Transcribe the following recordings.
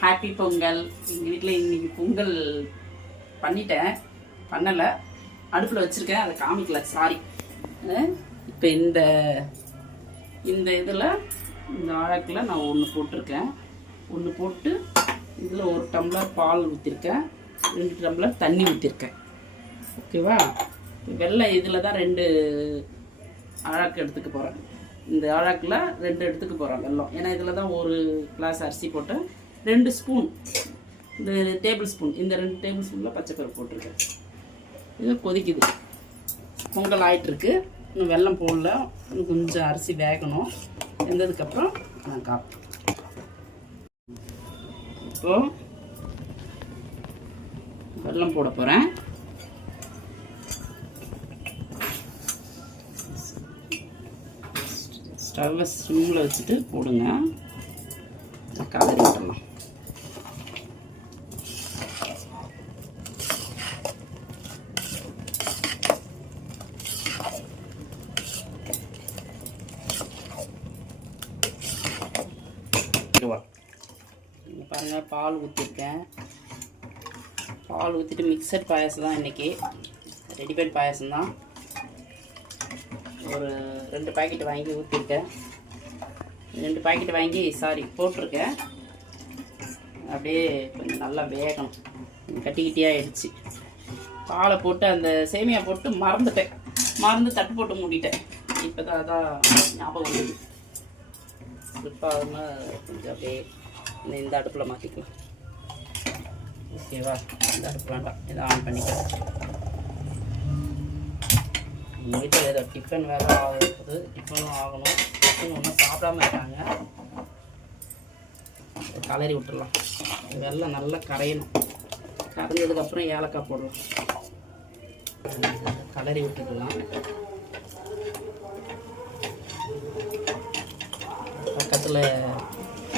Happy Pongal எங்கள் வீட்டில் இன்னைக்கு பொங்கல் பண்ணிட்டேன். பண்ணலை. அடுப்பில் வச்சுருக்கேன். அதை காமிக்கல. சாரி இப்போ இந்த இந்த இதில் இந்த ஆழக்கில் நான் ஒன்று போட்டிருக்கேன். ஒன்று போட்டு இதில் ஒரு டம்ளர் பால் ஊற்றிருக்கேன் ரெண்டு டம்ளர் தண்ணி ஊற்றிருக்கேன் ஓகேவா வெள்ளை இதில் தான் ரெண்டு அழாக்கு எடுத்துக்க போகிறேன் இந்த அழாக்கில் ரெண்டு எடுத்துக்க போகிறேன் வெல்லம் ஏன்னா இதில் தான் ஒரு கிளாஸ் அரிசி போட்டேன் ரெண்டு ஸ்பூன் இந்த டேபிள் ஸ்பூன் இந்த ரெண்டு டேபிள் ஸ்பூனில் பச்சைப்பருப்பு போட்டிருக்கேன். இது கொதிக்குது. பொங்கல் ஆயிட்டுருக்கு. இன்னும் வெல்லம் போடல. இன்னும் கொஞ்சம் அரிசி வேகணும். வெந்ததுக்கப்புறம் நான் காப்பேன் இப்போ வெல்லம் போட போகிறேன் ஸ்டவ்வை சிம்மில் வச்சுட்டு போடுங்க. கலரி விட்டுடலாம் பாருங்கள் பால் ஊற்றிருக்கேன் பால் ஊற்றிட்டு மிக்சட் பாயாசம் தான் இன்றைக்கி ரெடிமேட் பாயாசம் தான் ஒரு ரெண்டு பாக்கெட் வாங்கி ஊற்றிருக்கேன் ரெண்டு பாக்கெட் வாங்கி சாரி போட்டிருக்கேன். அப்படியே கொஞ்சம் நல்லா வேகணும். கட்டி கட்டியாக ஆயிடுச்சு. பாலை போட்டு அந்த சேமியா போட்டு மறந்துட்டேன். மறந்து தட்டு போட்டு மூடிட்டேன். இப்போ தான் அதான் ஞாபகம் வந்தது. ஸ்லிப்பாகாமல் கொஞ்சம் அப்படியே இந்த இந்த அடுப்பில் மாற்றிக்கலாம் ஓகேவா இந்த அடுப்பு வேண்டாம். இதை ஆன் பண்ணிக்கலாம். டிஃபன் வேலை ஆகுது. டிஃபனும் ஆகணும். டிஃபன் ஒன்றும் சாப்பிடாம இருக்காங்க. கலரி விட்டுடலாம் வெள்ளம் நல்லா கரையணும். கரைஞ்சதுக்கப்புறம் ஏலக்காய் போடலாம். கலரி விட்டுக்கலாம். பக்கத்தில்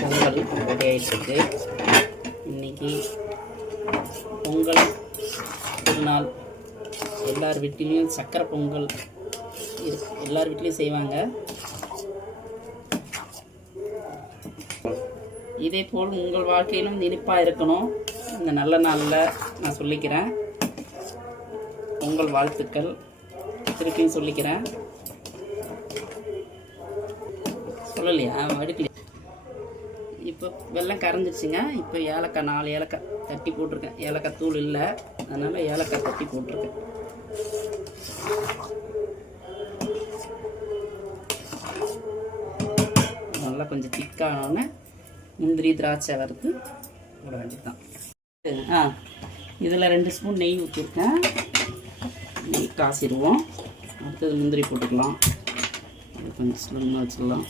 பொங்கல் ரெடி ஆகிட்டுருக்கு இன்னைக்கு பொங்கல் திருநாள். எல்லார் வீட்டிலையும் சக்கரை பொங்கல் எல்லார் வீட்லேயும் செய்வாங்க. இதே போல் உங்கள் வாழ்க்கையிலும் இனிப்பாக இருக்கணும். இந்த நல்ல நாளில் நான் சொல்லிக்கிறேன். உங்கள் வாழ்த்துக்கள் திருப்பியும் சொல்லிக்கிறேன். சொல்லலையா? வடுக்கலையா இப்போ வெள்ளம் கரைஞ்சிருச்சுங்க. இப்போ ஏலக்காய் நாலு ஏலக்காய் தட்டி போட்டிருக்கேன். ஏலக்காய் தூள் இல்லை. அதனால் ஏலக்காய் தட்டி போட்டிருக்கேன். நல்லா கொஞ்சம் திக்கானோடனே முந்திரி திராட்சை வறுத்து போட வேண்டியதுதான். ஆ. இதில் ரெண்டு ஸ்பூன் நெய் ஊற்றிருக்கேன் நெய் காசிடுவோம் அடுத்தது முந்திரி போட்டுக்கலாம். கொஞ்சம் ஸ்லிம்மாக வச்சிடலாம்.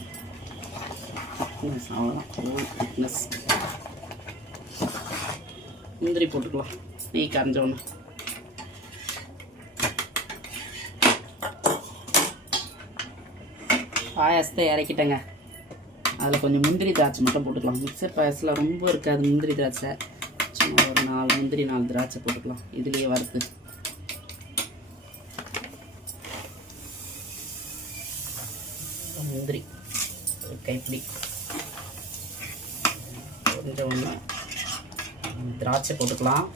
திக்னஸ் அவ்வளோதான் திக்னஸ் முந்திரி போட்டுக்கலாம். நெய் கரைஞ்சோன்னு பாயாசத்தை இறக்கிட்டேங்க. அதில் கொஞ்சம் முந்திரி திராட்சை மட்டும் போட்டுக்கலாம். மிக்சர் பாயசில் ரொம்ப இருக்காது முந்திரி திராட்சை. சும்மா ஒரு நாலு முந்திரி நாலு திராட்சை போட்டுக்கலாம். இதுலேயே வறுத்து. முந்திரி. ஒரு கைப்பிடி. கொஞ்சம் ஒன்று திராட்சை போட்டுக்கலாம்.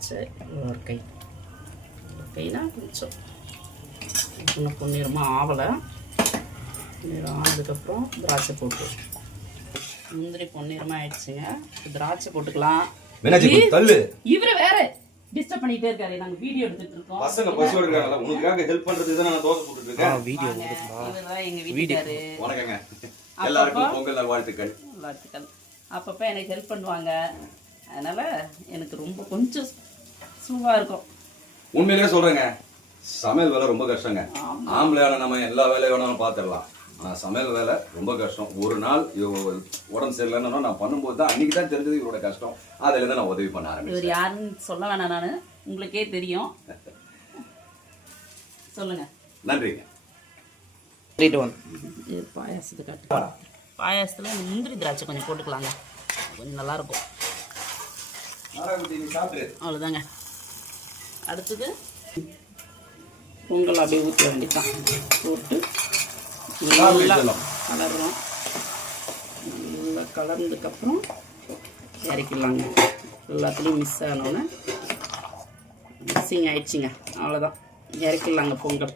திராட்சை ஒரு கை ஒரு கைனா கொஞ்சம் இன்னும் பொன்னிறமாக ஆவலை பொன்னிறம் ஆனதுக்கப்புறம் திராட்சை போட்டு முந்திரி பொன்னிறமாக ஆயிடுச்சுங்க திராட்சை போட்டுக்கலாம் இவரு வேற டிஸ்டர்ப் பண்ணிட்டே இருக்காரு நாங்க வீடியோ எடுத்துட்டு இருக்கோம் பசங்க பசியோட ஹெல்ப் பண்றது தான் நான் தோசை போட்டுட்டு இருக்கேன். வீடியோ இவர்தான் எங்க வீட்டுக்காரு. வணக்கங்க. எல்லாருக்கும் பொங்கல் வாழ்த்துக்கள் அப்பப்போ எனக்கு ஹெல்ப் பண்ணுவாங்க. அதனால எனக்கு ரொம்ப கொஞ்சம் சும்மா இருக்கும். உண்மையிலேயே சொல்றேங்க சமையல் வேலை ரொம்ப கஷ்டங்க. ஆம்பளையான நம்ம எல்லா வேலையும் வேணாலும் பார்த்துடலாம். ஆனா சமையல் வேலை ரொம்ப கஷ்டம். ஒரு நாள் உடம்பு சரியில்லைன்னா நான் பண்ணும்போது தான் அன்னைக்கு தான் தெரிஞ்சது இவரோட கஷ்டம். அதுல இருந்து நான் உதவி பண்ண ஆரம்பிச்சேன் இவர் யாருன்னு சொல்ல வேணாம் நான். உங்களுக்கே தெரியும். சொல்லுங்க. நன்றிங்க. பாயாசத்தை காட்டு பாயாசத்தில் இந்த முந்திரி திராட்சை கொஞ்சம் போட்டுக்கலாங்க. கொஞ்சம் நல்லா இருக்கும் நாராயணமூர்த்தி, நீ சாப்பிடு அவ்வளோதாங்க அடுத்தது பொங்கல் அப்படியே ஊற்ற வேண்டியதான் போட்டு நல்லா. கலர்றோம் நல்லா கலர்ந்ததுக்கப்புறம் இறக்கிடலாங்க. எல்லாத்துலேயும் மிஸ் ஆனோன்னே மிஸ்ஸிங் ஆயிடுச்சுங்க. அவ்வளோதான் இறக்கிடலாங்க பொங்கல்.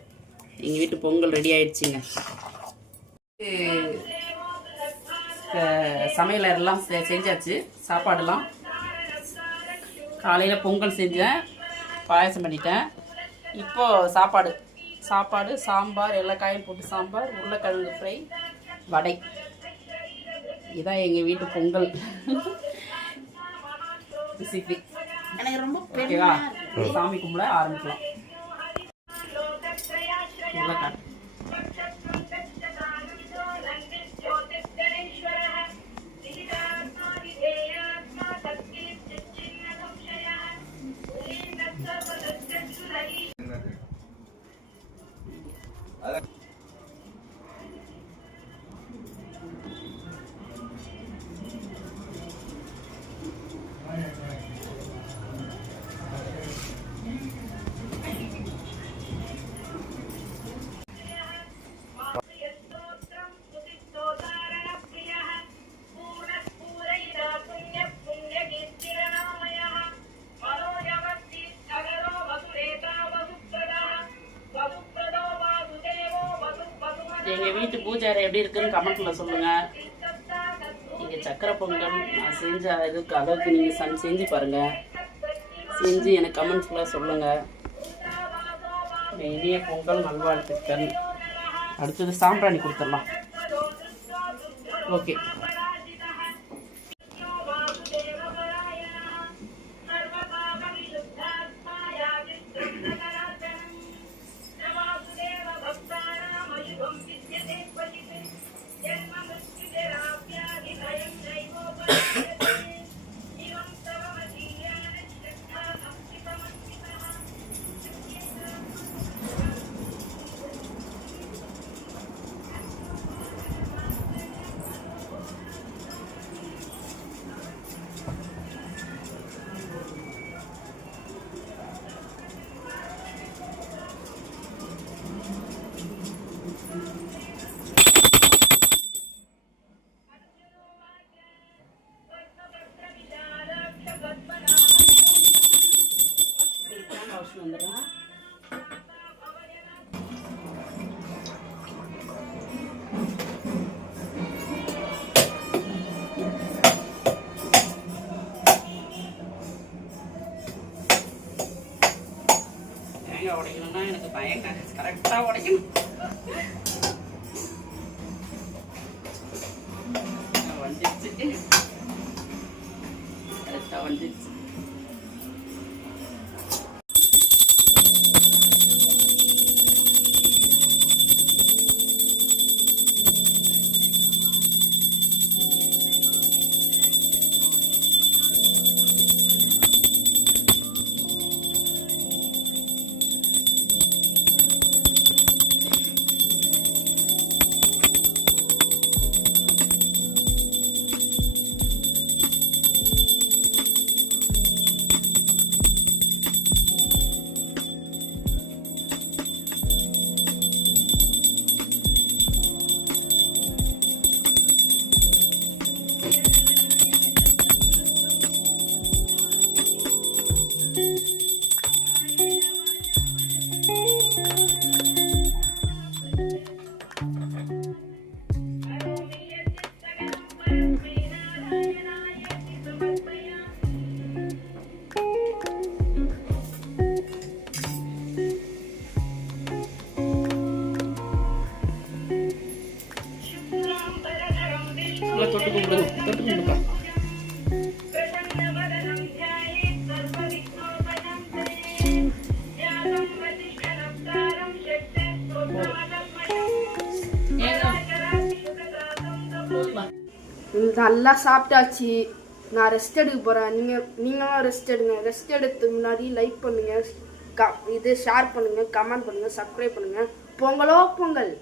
எங்கள் வீட்டு பொங்கல் ரெடி ஆயிடுச்சுங்க. சமையல் எல்லாம் செஞ்சாச்சு. சாப்பாடெல்லாம் காலையில் பொங்கல் செஞ்சேன். பாயாசம் பண்ணிட்டேன். இப்போ சாப்பாடு. சாப்பாடு சாம்பார் எல்லா காயும் போட்டு சாம்பார் உருளைக்கிழங்கு ஃப்ரை வடை. இதான் எங்கள் வீட்டு பொங்கல். ரெசிபி எனக்கு ரொம்ப ஓகேவா சாமி கும்பிட ஆரம்பிக்கலாம். நல்லா எங்கள் எங்க வீட்டு பூஜை அறை எப்படி இருக்குன்னு கமெண்ட்ல சொல்லுங்க. நீங்க சக்கரை பொங்கல் நான் செஞ்ச இதுக்கு அளவுக்கு நீங்க சன் செஞ்சு பாருங்க. செஞ்சு எனக்கு கமெண்ட்ஸ்ல சொல்லுங்க. இனிய பொங்கல் நல்வாழ்த்துக்கள். அடுத்தது சாம்பிராணி கொடுத்துடலாம். ஓகே. பயங்கர உடைக்கணும்னா எனக்கு பயங்க கரெக்டாக உடைக்கணும். வந்துடுச்சு கரெக்டாக வந்துடுச்சு நல்லா சாப்பிட்டாச்சு. நான் ரெஸ்ட் எடுக்க போகிறேன் நீங்கள் நீங்களும் ரெஸ்ட் எடுங்க. ரெஸ்ட் எடுத்து முன்னாடி லைக் பண்ணுங்கள் க இது ஷேர் பண்ணுங்கள் கமெண்ட் பண்ணுங்கள் சப்ஸ்கிரைப் பண்ணுங்கள் பொங்கலோ பொங்கல்.